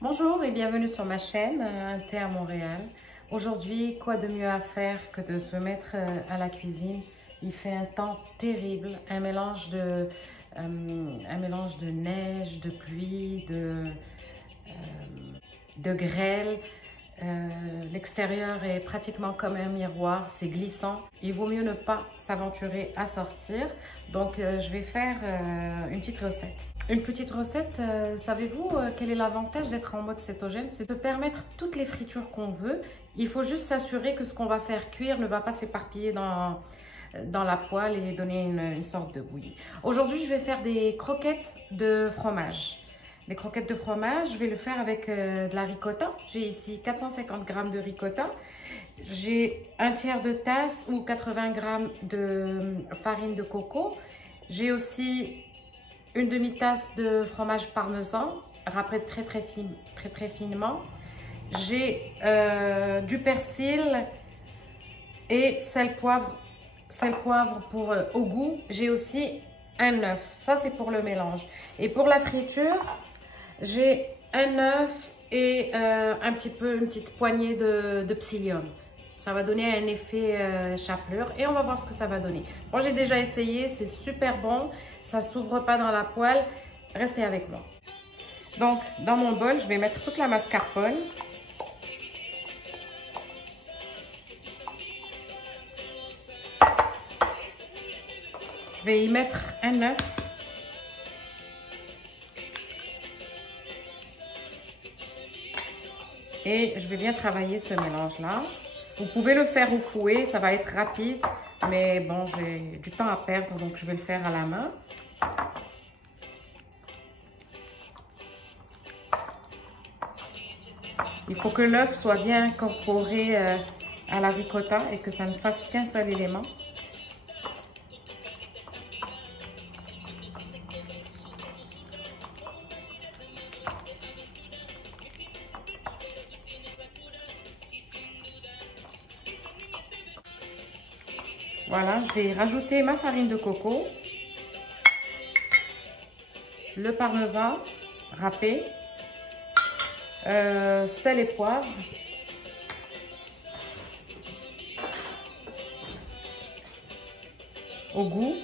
Bonjour et bienvenue sur ma chaîne Un thé à Montréal. Aujourd'hui, quoi de mieux à faire que de se mettre à la cuisine. Il fait un temps terrible, un mélange de neige, de pluie, de grêle. L'extérieur est pratiquement comme un miroir, c'est glissant. Il vaut mieux ne pas s'aventurer à sortir. Donc, je vais faire une petite recette. Une petite recette, savez-vous quel est l'avantage d'être en mode cétogène? C'est de permettre toutes les fritures qu'on veut. Il faut juste s'assurer que ce qu'on va faire cuire ne va pas s'éparpiller dans la poêle et donner une sorte de bouillie. Aujourd'hui, je vais faire des croquettes de fromage. Des croquettes de fromage, je vais le faire avec de la ricotta. J'ai ici 450 g de ricotta. J'ai un tiers de tasse ou 80 g de farine de coco. J'ai aussi une demi-tasse de fromage parmesan, râpé très finement. J'ai du persil et sel poivre pour au goût. J'ai aussi un œuf. Ça, c'est pour le mélange. Et pour la friture, j'ai un œuf et une petite poignée de psyllium. Ça va donner un effet chapelure et on va voir ce que ça va donner. Moi, j'ai déjà essayé, c'est super bon. Ça ne s'ouvre pas dans la poêle. Restez avec moi. Donc, dans mon bol, je vais mettre toute la mascarpone. Je vais y mettre un œuf. Et je vais bien travailler ce mélange-là. Vous pouvez le faire au fouet, ça va être rapide. Mais bon, j'ai du temps à perdre, donc je vais le faire à la main. Il faut que l'œuf soit bien incorporé à la ricotta et que ça ne fasse qu'un seul élément. Voilà, je vais rajouter ma farine de coco, le parmesan râpé, sel et poivre, au goût.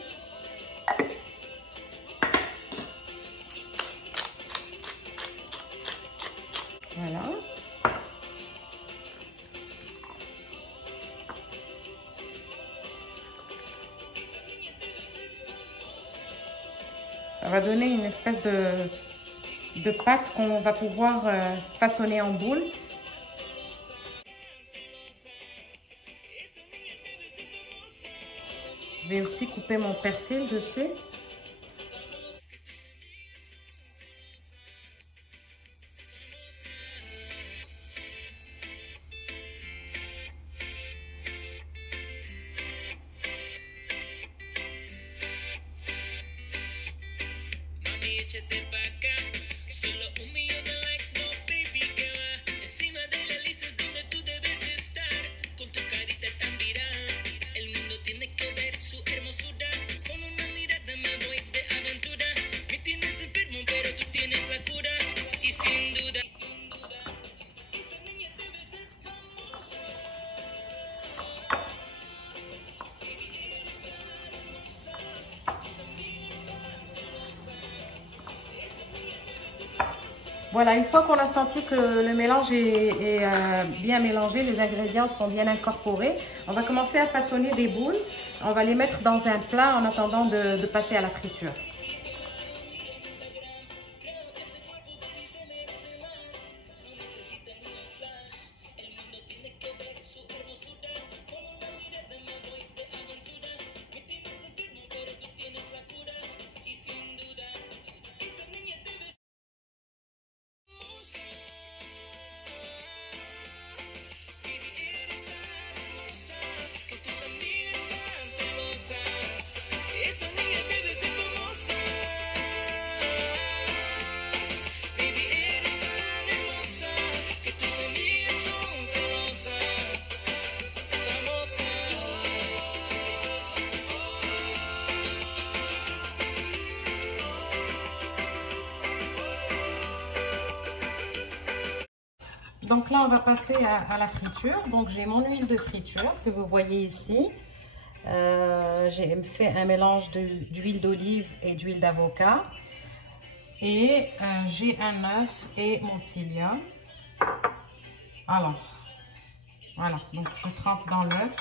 Voilà. Ça va donner une espèce de pâte qu'on va pouvoir façonner en boule. Je vais aussi couper mon persil dessus. Voilà, une fois qu'on a senti que le mélange est bien mélangé, les ingrédients sont bien incorporés, on va commencer à façonner des boules. On va les mettre dans un plat en attendant de passer à la friture. Donc là, on va passer à la friture. Donc j'ai mon huile de friture que vous voyez ici. J'ai fait un mélange d'huile d'olive et d'huile d'avocat. Et j'ai un œuf et mon psyllium. Alors, voilà. Donc je trempe dans l'œuf.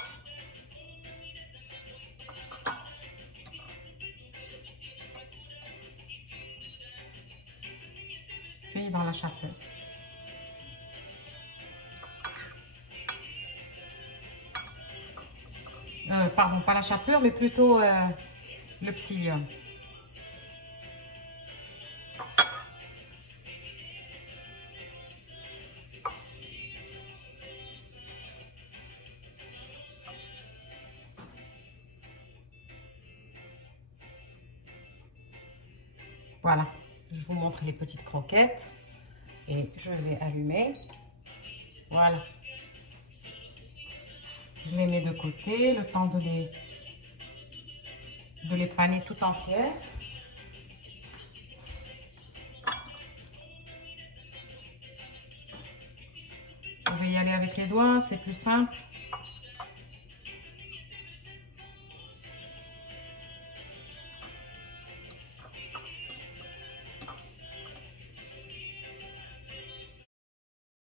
Puis dans la chapelure. Pardon, pas la chapelure, mais plutôt le psyllium. Voilà, je vous montre les petites croquettes et je vais allumer. Voilà. Je les mets de côté, le temps de les paner tout entières. Je vais y aller avec les doigts, c'est plus simple.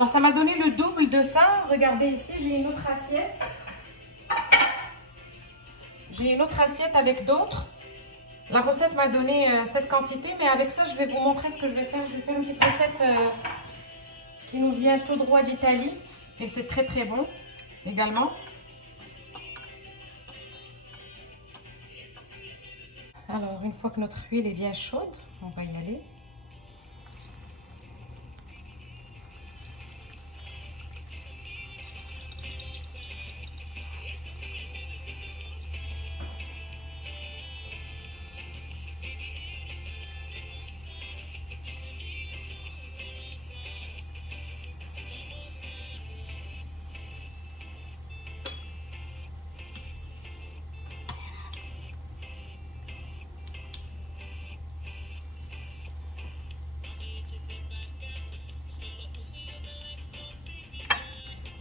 Alors, ça m'a donné le double de ça. Regardez ici, j'ai une autre assiette. J'ai une autre assiette avec d'autres. La recette m'a donné cette quantité, mais avec ça, je vais vous montrer ce que je vais faire. Je vais faire une petite recette qui nous vient tout droit d'Italie. Et c'est très très bon également. Alors, une fois que notre huile est bien chaude, on va y aller.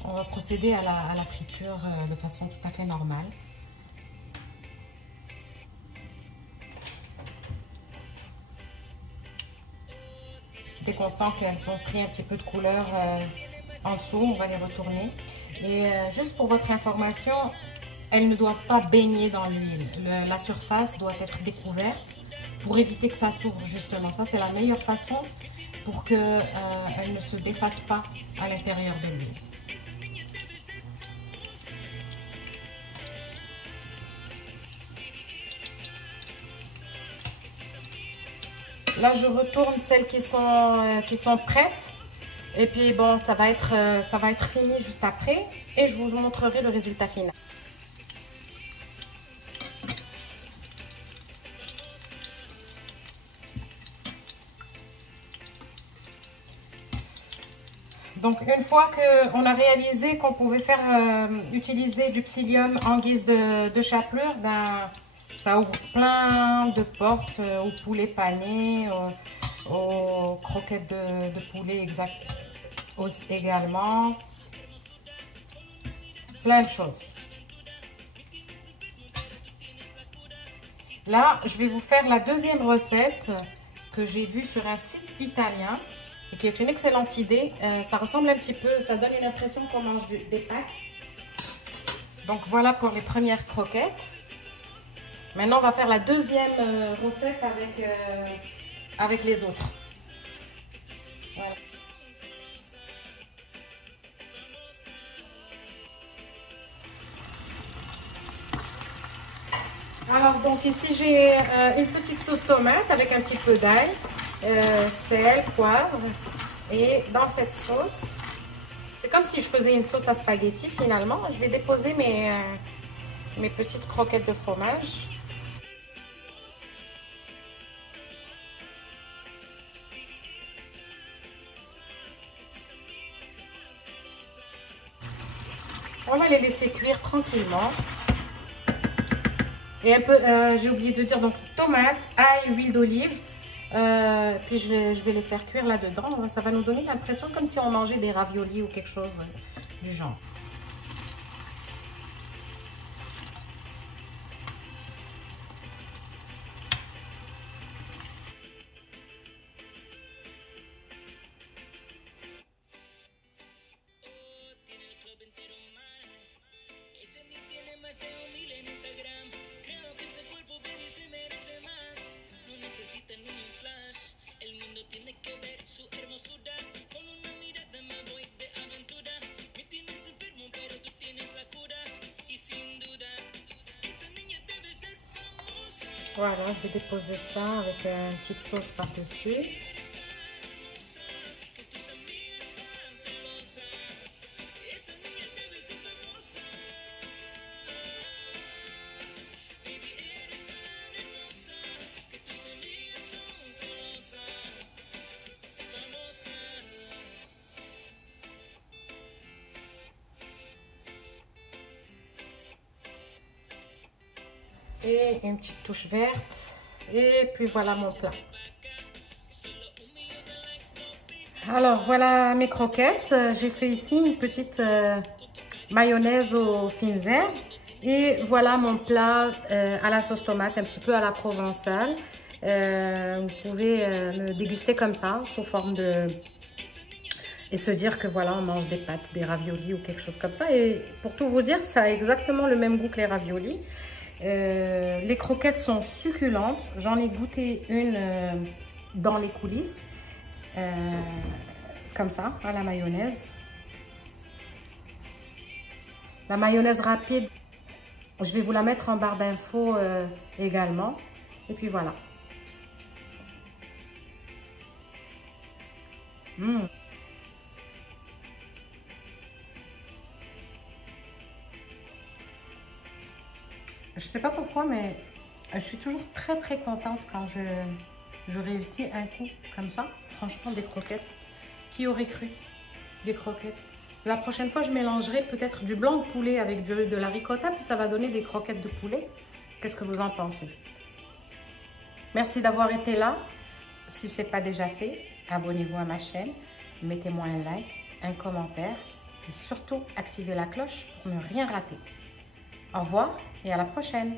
On va procéder à la friture de façon tout à fait normale. Dès qu'on sent qu'elles ont pris un petit peu de couleur en dessous, on va les retourner. Et juste pour votre information, elles ne doivent pas baigner dans l'huile. La surface doit être découverte pour éviter que ça s'ouvre justement. Ça, c'est la meilleure façon pour qu'elles ne se défassent pas à l'intérieur de l'huile. Là, je retourne celles qui sont prêtes. Et puis, bon, ça va être fini juste après. Et je vous montrerai le résultat final. Donc, une fois qu'on a réalisé qu'on pouvait utiliser du psyllium en guise de chapelure, ben, ça ouvre plein de portes au poulet pané, aux croquettes de poulet également. Plein de choses. Là, je vais vous faire la deuxième recette que j'ai vue sur un site italien et qui est une excellente idée. Ça ressemble un petit peu, ça donne une impression qu'on mange des pâtes. Donc voilà pour les premières croquettes. Maintenant, on va faire la deuxième recette avec les autres. Voilà. Alors, donc ici, j'ai une petite sauce tomate avec un petit peu d'ail, sel, poivre. Et dans cette sauce, c'est comme si je faisais une sauce à spaghetti finalement. Je vais déposer mes petites croquettes de fromage. On va les laisser cuire tranquillement. Et un peu, j'ai oublié de dire, donc tomate, ail, huile d'olive. Puis je vais les faire cuire là-dedans. Ça va nous donner l'impression comme si on mangeait des raviolis ou quelque chose du genre. Voilà, je vais déposer ça avec une petite sauce par-dessus. Et une petite touche verte. Et puis voilà mon plat. Alors voilà mes croquettes. J'ai fait ici une petite mayonnaise aux fines herbes. Et voilà mon plat à la sauce tomate, un petit peu à la provençale. Vous pouvez le déguster comme ça, sous forme de... Et se dire que voilà, on mange des pâtes, des raviolis ou quelque chose comme ça. Et pour tout vous dire, ça a exactement le même goût que les raviolis. Les croquettes sont succulentes. J'en ai goûté une dans les coulisses. Comme ça, à la mayonnaise. La mayonnaise rapide, je vais vous la mettre en barre d'infos également. Et puis voilà. Je sais pas pourquoi, mais je suis toujours très contente quand je réussis un coup comme ça. Franchement, des croquettes. Qui aurait cru? Des croquettes. La prochaine fois, je mélangerai peut-être du blanc de poulet avec de la ricotta, puis ça va donner des croquettes de poulet. Qu'est-ce que vous en pensez? Merci d'avoir été là. Si ce n'est pas déjà fait, abonnez-vous à ma chaîne. Mettez-moi un like, un commentaire et surtout activez la cloche pour ne rien rater. Au revoir et à la prochaine.